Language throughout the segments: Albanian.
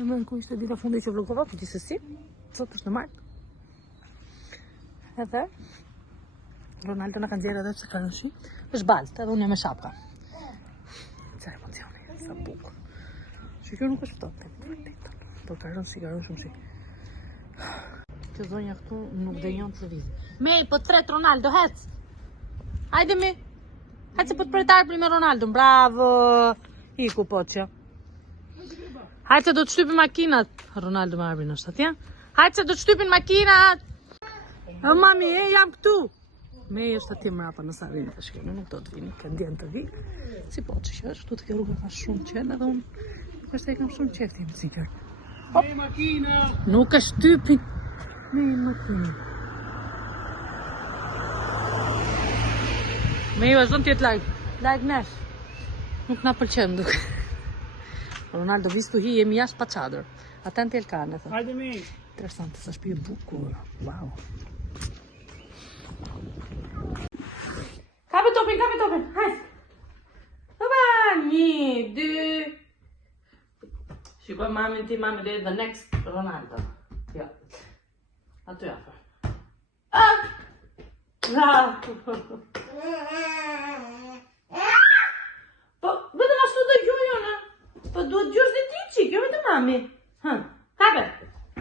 Më në ku ishte dita fundi që vlogova, për gjithsesi, sot është në martë. Edhe, Ronaldo në kanë gjerë edhe pse ka në shi, është baltë, edhe unë e me shapka. Qa emocioni, sa bukur. Që kjo nuk është fëtot, por ka rënë shumë shi. Kjo zonja këtu nuk dhe jonë të lëvizi. Me, po të fret Ronaldo, hec! Hajde mi! Hajde se po të pret arbri me Ronaldo, bravo! Iku po që. Hajde se do të shtypin makinat. Ronaldo me arbrin është atje. Hajde se do të shtypin makinat. Mami, jam këtu. Me është atje mrapa në Sarin të shkene, nuk do të vini, ka ndjen të vi. Si po që është, tu të kjo rrugë ka shumë qenë, edhe unë nuk është e kam shumë qefë të jemi sikur. Me makina! Nuk është shtypin. Me makina. Me ju është zonë tjetë lagë nesh. Nuk na pëlqen duke. Ronaldo vistu hi jemi jashtë pa çadër. Atent el kanë thënë. Hajde mi. Interesante, sa shtëpi e bukur. Wow. Kapi topin. Hajde. Baba, 1, 2. Shikoj mamin ti, mami do the next Ronaldo. Ja. Aty afër. Po, vetëm ashtu do gjujo në. Po duhet gjush dhe ti qik, jo vetëm mami. Kape.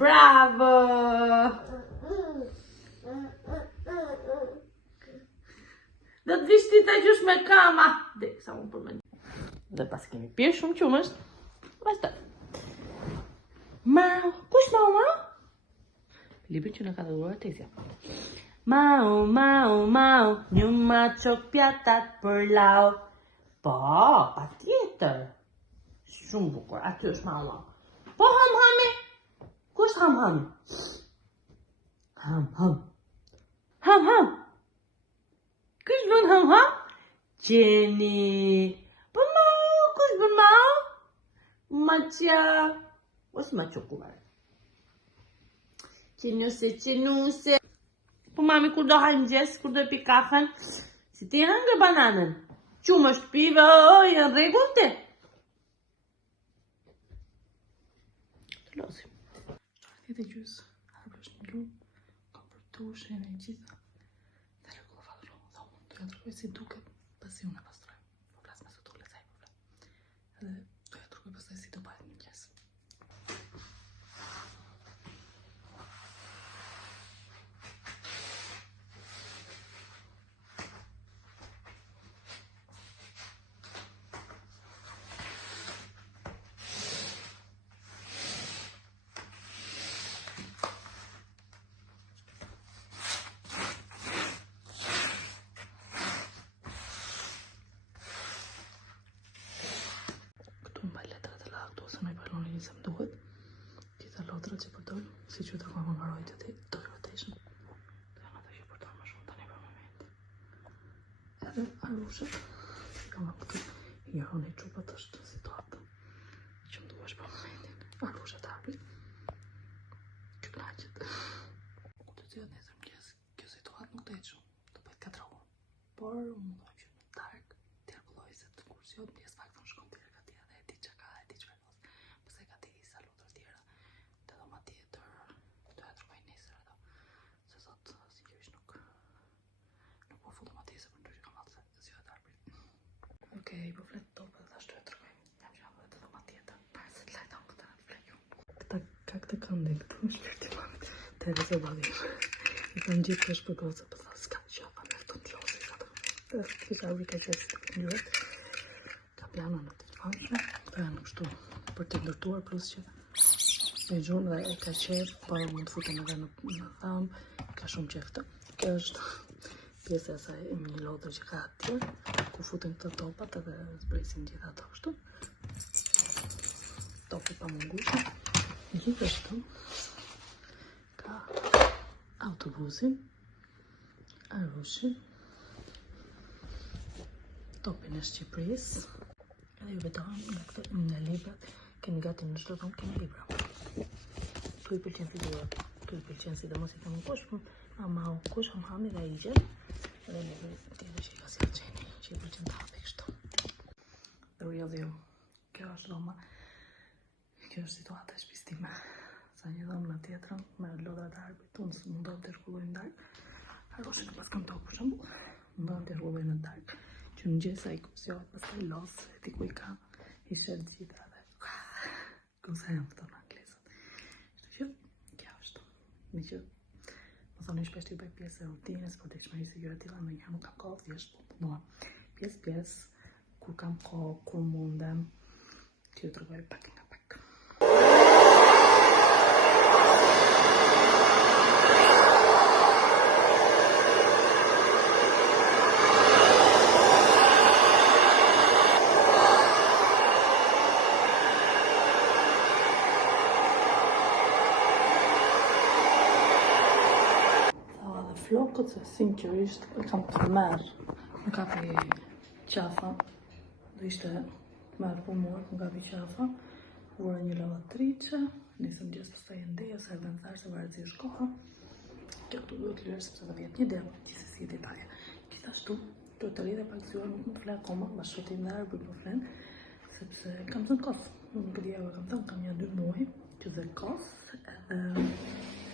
Bravo. Do të vish ti ta gjush me kama. Dhe, sa unë përmend. Dhe pas kemi pirë shumë qumësht. Vazhdo. Mau. Kush mau? Librin që në ka dëgjuar Tezja. Mau, një macho pjatat për lau. Po, pa tjetër. Shumë bukur, aty është mama. Po ham-hami? Ku është ham-hami? Ham-ham. Ham-ham. Kush bën ham-ham? Qeni. Po mau, kush bën mau? Macja. Ose macho kuvar. Qenuse. Po mami, kur do hajnë gjes, kur do e pi kafen, si ti hangër bananën. Qumë është pive, janë regull të. Të lozim. Shtartit e gjysë, arbër është në lumë, kam për tushe në i gjitha. Dhe regullo falro, dhe unë të jatërkoj si duke, pasi unë e pastroj. Po plasë me së të lezaj, po plasë. Edhe të jatërkoj pasaj si të bajt një gjesë. Se më duhet, gjitha lotrat që përdojnë, si që të më mbarojt të të rotation. Të janë ato që përdojnë më shumë tani për moment. Edhe arushet, kam këtu, i njëroni qupat është situatë që më duhesh për momentin. Arushet arbit, që knaqet. Të gjithë nesër më gjesë, kjo situatë nuk të jetë shumë, të bëjt 4 orë. Por, më dojmë që në dark, të jarbëlloj se të kursion, pjesë faktën shkom të jërë ka tjera dhe e ti që ka, e ti që pëse ka ti salutër tjera të dhoma tjetër të e tërkoj nesër edo se sot sinqerisht nuk po futëm ati se për ndryshë kam valë se zhjot arbrit. Okej, po fletë topë dhe ashtu e tërkoj jam që jam dhe të dhoma tjetër parë se të lajta më këta në të fleju ka këtë këndin këtu në shpirti mamit të edhe se badim i kanë gjithë kesh për goza për tha s'ka që pa me të në lozi të kisa uri ka qështë të kënjët ka pjana në të famshme të janë kështu për të ndërtuar, plus që e gjunë dhe e ka qef, por mund të futën edhe në thamë, ka shumë qeftë. Kjo është pjesë e asaj një lodër që ka atje, ku futën këto topat edhe zbresin gjitha ato kështu. Topi pa mungushë. Gjithashtu ka autobusin, arushin, topin e Shqipërisë, edhe ju betohem nga këtë në librat, kemi gati në çdo tonë kemi libra. Tu i pëlqen figurat, tu i pëlqen sidomos i kemi kush, ama kush ham-hami dhe i gjet, edhe libri tjetër që ka si qeni, që i pëlqen të hapi kështu. The real deal. Kjo është dhoma Kjo është situata e shtëpisë time. Sa një dhomë në tjetrën, me lodra të arbit, unë së mundohem të shkulloj në darkë. Haroshe të pas kam tokë për shembull, mundohem të shkulloj në darkë. Që në gjesa i kupsiohet, pas ka i losë, e ti ku i ka, i shërë gjitha dhe... Kusa jam këto në anglesët. Shtu që, kja është. Me që, më thonë i shpeshti bëj pjesë e rutinës, po të ishme i sigur atila, në një nuk kam kohë, thjesht po punua. Pjesë, kur kam kohë, kur mundem, që ju të rëgoj pak nga pak. Flokët se sinqerisht e kam të merë në kapi qafa, do ishte merë për mua, në kapi qafa, vura një lavatrice, nisëm gjithë të stajë ndeja, se e vend tharë se varë zirë shkoha. Kjo këtu duhet lërë sepse të vjetë një delë, gjithë si detaje. Gjithashtu, duhet të rridhe pak zyra, nuk më të flenë akoma, ma shotim dhe arbër për flenë, sepse kam zënë kosë. Nuk këtë jave kam thënë, kam një 2 muaj, që dhe kosë,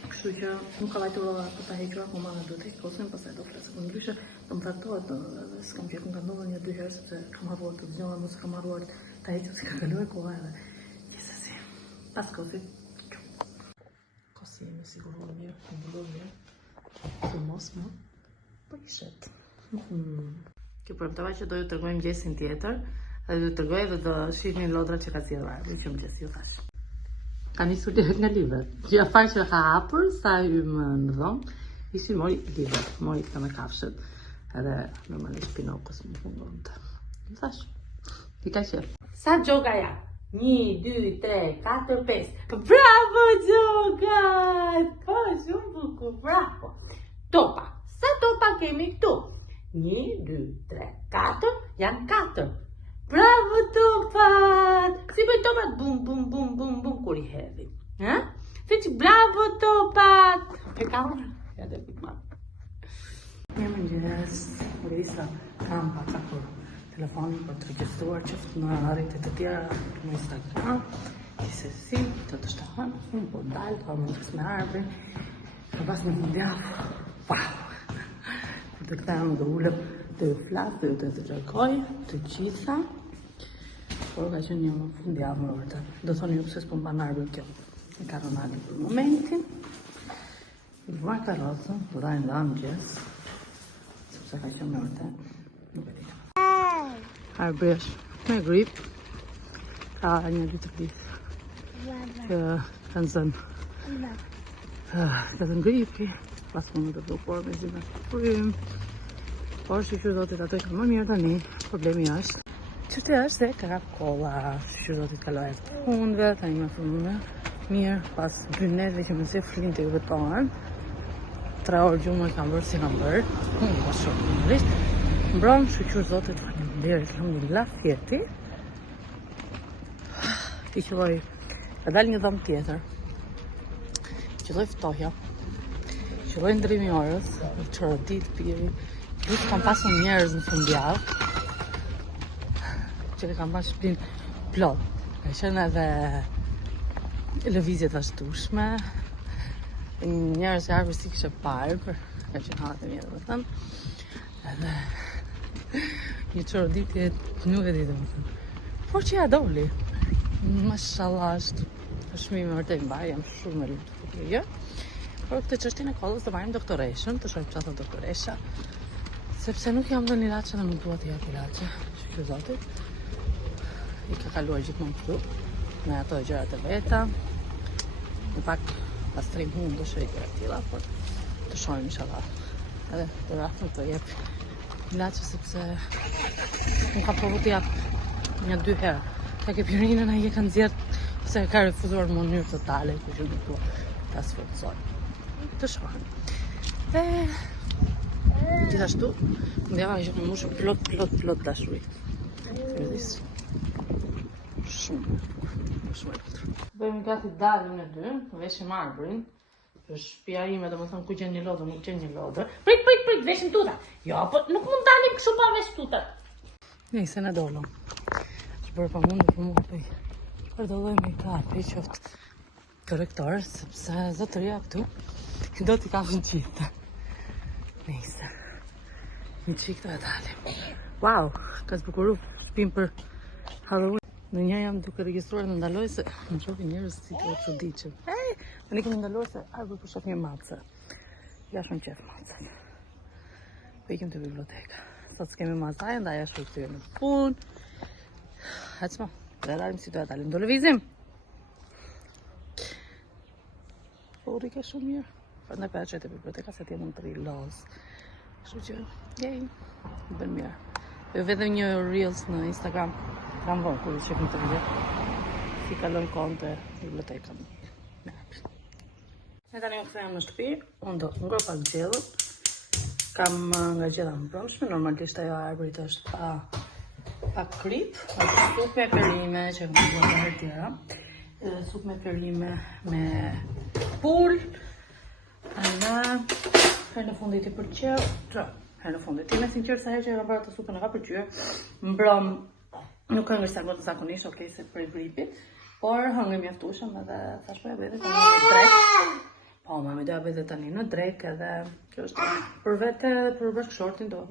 kështu që nuk ka vajtë rova për ta hequra, po madhe duhet heqë kosën, pastaj do flasë, po ndryshe do më thartohet, dhe s'kam qetë nga ndodhur 1-2 herë, sepse kam harruar të vëzhjona, mos kam harruar ta heqë, si ka kaluar koha edhe. Gjithsesi, pas kosit, kosi jemi siguruar mirë, mbulluar mirë, të mos më përishet. Kjo përmëtova që do ju tërgojmë gjesin tjetër, dhe do ju tërgoj edhe do shihni lodra që ka zjedhur arbri, që më gjesi ju thash. Ka njësur direkt nga libet. Që afar që ka hapur, sa hymë në dhomë, ishi mori libet, mori këta me kafshet. Edhe normalisht Pinokës më fungon të. Në thash, i ka qef. Sa gjoga ja? 1, 2, 3, 4, 5. Bravo gjoga! Po, shumë bukur, bravo. Topa. Sa topa kemi këtu? 1, 2, 3, 4, janë 4. Bravo topat! Si bëj topat? Bum, bum, bum, bum, bum, kur i hedhi. Fiq, bravo topat! E ka unë? Ja dhe pik ma. Një mëngjes, Lisa kam paka për telefonin për të regjistruar qëftë në rritet të tjera në Instagram. Gjithsesi, të të shtahan, unë po dalë, ka më nësë me arbrin. Ka pas në fundjavë. Wow! Kur të këta jam dhe ullëm të ju flasë, të ju të gjërkoj, të gjitha. Por ka qenë një fundjavë më vërtet. Do thoni ju pse s'po mban arbrin kjo. E ka Ronaldi për momentin. I marrë karrocën, do dajnë dhe mëngjes. Sepse ka qenë më vërtet. Nuk e di. Arbri është me grip. Ka një ditë të ditë. Që kanë zënë. Ka zënë gripi. Pas më të blokor me zime shprim. Por shqyqyr zotit ato që më mirë tani, problemi është. Qërti është dhe ka kolla, shqyqyr zotit kalojë të fundve, tani me fundve mirë, pas 2 netve që më se flinë të ju betohen. 3 orë gjumë e kam bërë si kam bërë, unë pas shumë nërisht. Mbronë shqyqyr zotit, faleminderit, alhamdulillah, fjeti. I qëlloj, ka dal një dhomë tjetër. Qëlloj ftohja. Qëlloj ndrimi orës, qërë ditë piri. Plus kam pasur njerëz në fundjavë që kam pas shpinë plot. Ka qenë edhe lëvizje të ashtushme. Njerëz e arbër si kishe parë, ka qenë hatë e mjetë dhe thëmë. Edhe një çoroditje nuk e di dhe më thëmë. Por që ja doli. Mashallah është shmime vërtej mbaj, jam shumë me lutë fukirje. Por këtë çështjen e kollës të marrim doktoreshën, të shohim çfarë thot doktoresha. Sepse nuk jam dhënë ilaçe dhe nuk dua të jap ilaçe. Shqyr zotit. I ka kaluar gjithmonë këtu, me ato gjërat e veta. Në pak pastrim hundo shë i gjërat tilla, por të shohim inshallah. Edhe të rafëm të jep ilaçe sepse nuk kam provu të jap 1-2 herë. Ka kepirinën ai e ka nxjerrë ose e ka refuzuar në mënyrë totale, kështu që nuk dua ta sforcoj. Të shohim. Dhe gjithashtu, ndjeva që më mushë plot dashuri. Fërdis. Shumë e lutër. Bëjmë gati dalën e 2, veshim arbrin. Është shtëpia ime, domethënë ku gjen një lodër, nuk gjen një lodër. Prit, veshim tuta. Jo, po nuk mund dalim kështu pa vesh tutat. Nejse në dolo. Është bërë pa mundë, për mua pëj. Përdolojmë i kapi qoftë korrektor, sepse zotëria këtu do t'i kapën gjithë. Nice. Një qik të dalim. Wow, ka zbukuru shpim për Halloween. Në një jam duke regjistruar në ndaloj se më shohin njerëz si të çuditshëm. Hey, ne kemi ndaluar se arbër për shoh një mace. Ja shumë qef macet. Po ikim te biblioteka. Sot s'kemi mazaja, ndaj ashtu kthyer në punë. Hacmo, do dalim si do dalim. Do lëvizim. Po rike shumë mirë. Prandaj pa çete biblioteka se ti mund të rri loz. Kështu që, yay, bën mirë. Jo vetëm një reels në Instagram. Kam vërë, kur i qepim të video. Si kalon konte bibliotekën. Ne tani u kthejmë në shtëpi. Unë do ngro pak gjellën. Kam nga gjella më brëndshme. Normalisht ajo arbërit është pa krip. Është supë me perime që kam bërë të herë tjera. Edhe supë me perime me pul. Edhe herë në fundit i përqeu. Herë në fundit. Ti me sinqerë sa herë që e kam bërë të supën e ka përqyer. Mbrom. Nuk ka ngërë zakonisht, okej, se për gripit, por hëngë mjaftueshëm edhe thash po ja bëj tani në drek. Po, mami do ja bëj tani në drek edhe kjo është për vete për bashkëshortin do.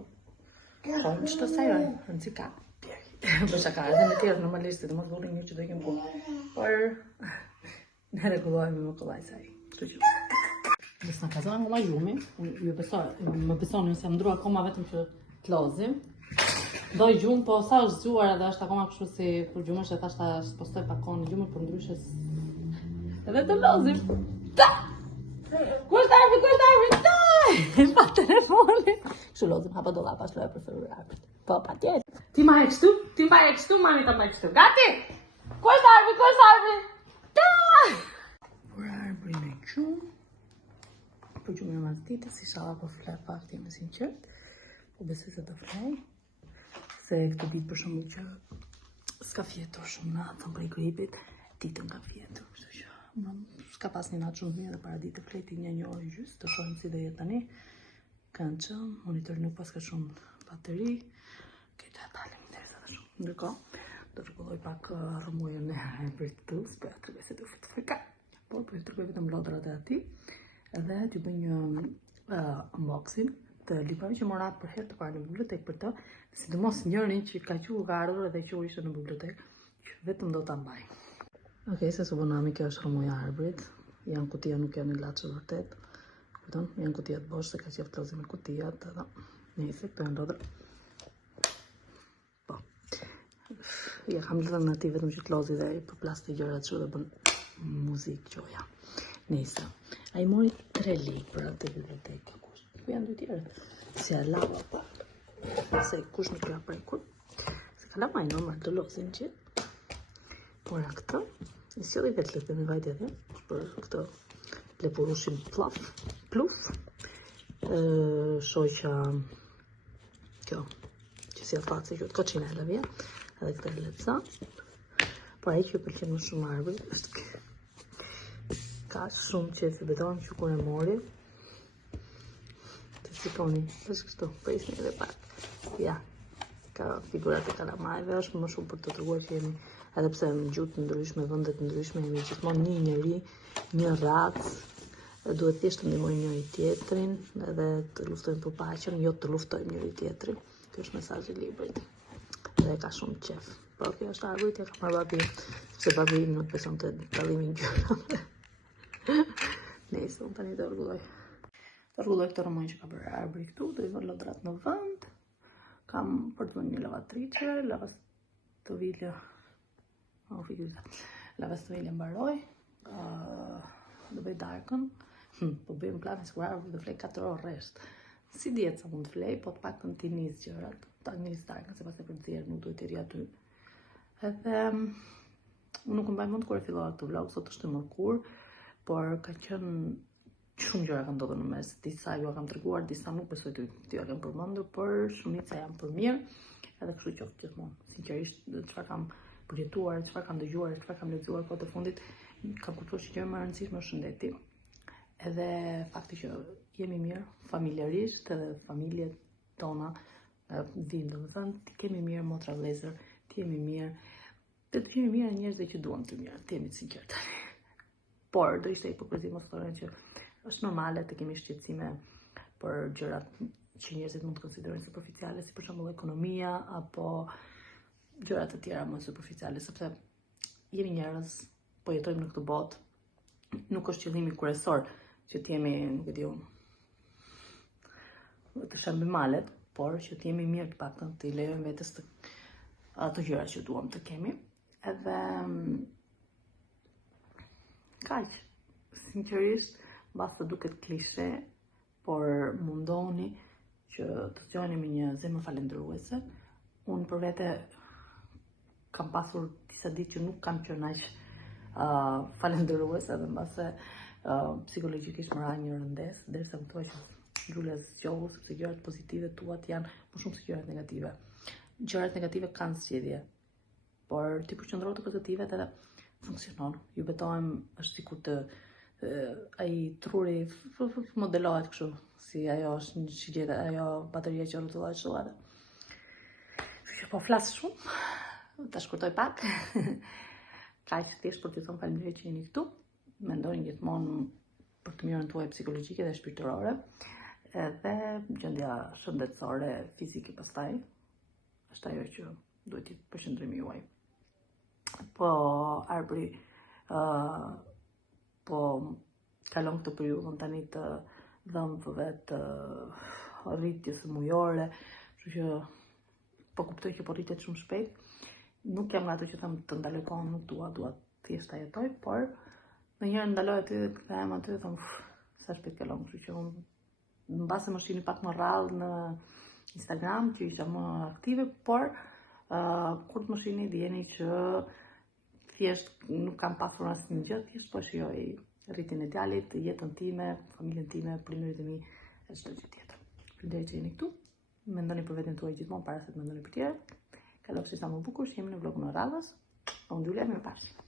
Po, ç'to sajoj, rëndsi ka. Po çka, edhe në tjerë normalisht do mos vullin një që do ikim punë. Por ne rregullohemi më kollaj se ai. Kështu që nëse na ka zënë më gjumi, ju besoj, më besoni se më ndrua akoma vetëm që të lozim. Do gjumë, po sa është zgjuar edhe është akoma kështu si kur gjumësh e thashta postoj pakon në gjumën, por ndryshe edhe të lozim. Ta! Kush arbi, ta! Pa telefonin. Kështu lozim, hapa dollapa, shloja preferuar arbit. Po, pa tjetë. Ti ma e kështu, mami ta ma e kështu. Gati! Kush arbi, ta! Por arbrin e gjumë. Po gjumë e martite, si shala po flej pak ti me sinqert. Po besoj se do flej. Se këtë ditë për shumë që s'ka fjetur shumë natën për i gripit, ditën ka fjetur, kështu që s'ka pas një natë shumë mirë dhe para ditë të fleti një orë gjysë, të shohim si dhe jetë tani. Kanë qënë, monitor nuk pas ka shumë bateri, këtë e talim interesa dhe shumë. Ndërkohë, do të rregulloj pak rrëmujën e Bluetooth, për ja tërgoj se të fitë frika, por për tërgoj vetëm lodrat e ati, edhe t'ju bëj një unboxing të librave që mora për herë të parë në bibliotekë për të, sidomos njërin që ka ardhur edhe që ishte në bibliotekë, që vetëm do ta mbaj. Okej, se subonami kjo është rrëmuja e arbrit. Janë kutia, nuk janë ilaçe vërtet. Kupton? Janë kutia të bosh se ka qef të lozi me kutiat edhe nëse këto janë lodra. Po. Ja kam lënë në ti vetëm që të lozi dhe për plastë gjërat që dhe bën muzikë qoja. Nëse. Ai mori 3 libra të bibliotekë. Ku janë dy tjerët? Si a lava pak. Se kush nuk ka prekur. Se ka lava i normal të lozin që. Por a këtë, i sjodhi vetë lepë me vajtë edhe. Për këtë lepurushim pluf. Shoqa kjo, që si a fatë se qëtë kocinella vje. Edhe këtë e lepsa. Por a i që pëlqen më shumë arbër, është ka shumë që se betohem që kur e mori. Shikoni, është kështu, prisni edhe pak. Ja, ka figurat e kalamajve, është më shumë për të treguar që jemi, edhe pse në gjuhë të ndryshme, vende të ndryshme, jemi gjithmonë një njeri, një racë, duhet thjesht të ndihmojmë njëri tjetrin, edhe të luftojmë për paqen, jo të luftojmë njëri tjetrin. Kjo është mesazhi i librit. Dhe ka shumë qef. Po kjo është arbrit, ja ka marrë babi, sepse babi im nuk beson të dallimin gjyrave. Nëse unë tani do rregulloj. Të rregulloj këtë rrëmuj që ka bërë arbri këtu, do i vë lodrat në vend. Kam për të vënë një lavatrice, lavastovile. Lavastovile mbaroj. Do bëj darkën. Po bëjmë planin se kur arbri do flej 4 orë rresht. Si dihet sa mund të flej, po të paktën ti nis gjërat. Ta nis darkën se pastaj për të nxjerrë nuk duhet të ri aty. Edhe unë nuk mbaj mend kur e fillova këtë vlog, sot është mërkur, por ka qenë shumë gjëra kanë ndodhur në mes. Disa ju kam treguar, disa nuk besoj të ju kam përmendur, por shumica janë për mirë. Edhe kështu qoftë gjithmonë. Sinqerisht, çfarë kam përjetuar, çfarë kam dëgjuar, çfarë kam lexuar kohë të fundit, kam kuptuar që gjë më e rëndësishme është shëndeti. Edhe fakti që jemi mirë familjarisht, edhe familjet tona vinë, domethënë ti kemi mirë motra vëllezër, ti jemi mirë. Dhe të jemi mirë njerëzve që duan të mirë, të jemi të sinqertë. Por do ishte hipokrizi mos thonë që është normale të kemi shqetësime për gjërat që njerëzit mund të konsiderojnë superficiale, si për shembull ekonomia apo gjërat të tjera më superficiale, sepse jemi njerëz, po jetojmë në këtë botë. Nuk është qëllimi kryesor që të jemi, nuk e di unë, të shembim malet, por që të jemi mirë të paktën, të i lejojmë vetes të ato gjëra që duam të kemi. Edhe kaq, sinqerisht, mbas të duket klishe, por mundoni që të zgjoni me një zemër falendëruese. Unë për vete kam pasur disa ditë që nuk kam qenë aq falendëruese, edhe mbase psikologjikisht më ra një rëndes, derisa më thua që Xhulia zgjohu, sepse gjërat pozitive tuat janë më shumë se gjërat negative. Gjërat negative kanë zgjedhje, por ti përqendro të pozitivet edhe funksionon. Ju betohem është sikur të ai truri modelohet kështu, si ajo është një shigjeta, ajo bateria që rrotullohet kështu atë. Që po flas shumë, ta shkurtoj pak. Kaq thjesht për t'ju thënë faleminderit që jeni këtu. Mendoni gjithmonë për të mirën tuaj psikologjike dhe shpirtërore, edhe gjendja shëndetësore fizike pastaj është ajo që duhet të përqendrimi juaj. Po arbëri po kalon këtë periudhën tani të dhëmbëve, të rritjes mujore, kështu që po kuptoj që po rritet shumë shpejt. Nuk jam nga ato që them të ndaloj kohën, nuk dua thjesht ta jetoj, por ndonjëherë ndaloj aty, kthehem aty, them sa shpejt kalon, kështu që unë mbase më shihni pak më rrallë në Instagram, që isha më aktive, por kur të më shihni dijeni që thjesht nuk kam pasur asnjë gjë, thjesht po shijoj rritjen e djalit, jetën time, familjen time, prindërit e mi e çdo gjë tjetër. Faleminderit që jeni këtu. Mendoni për veten tuaj gjithmonë para se të mendoni për tjerët. Kalofshi sa më bukur, jemi në vlogun e radhës. Unë Xhulia, mirëpafshim.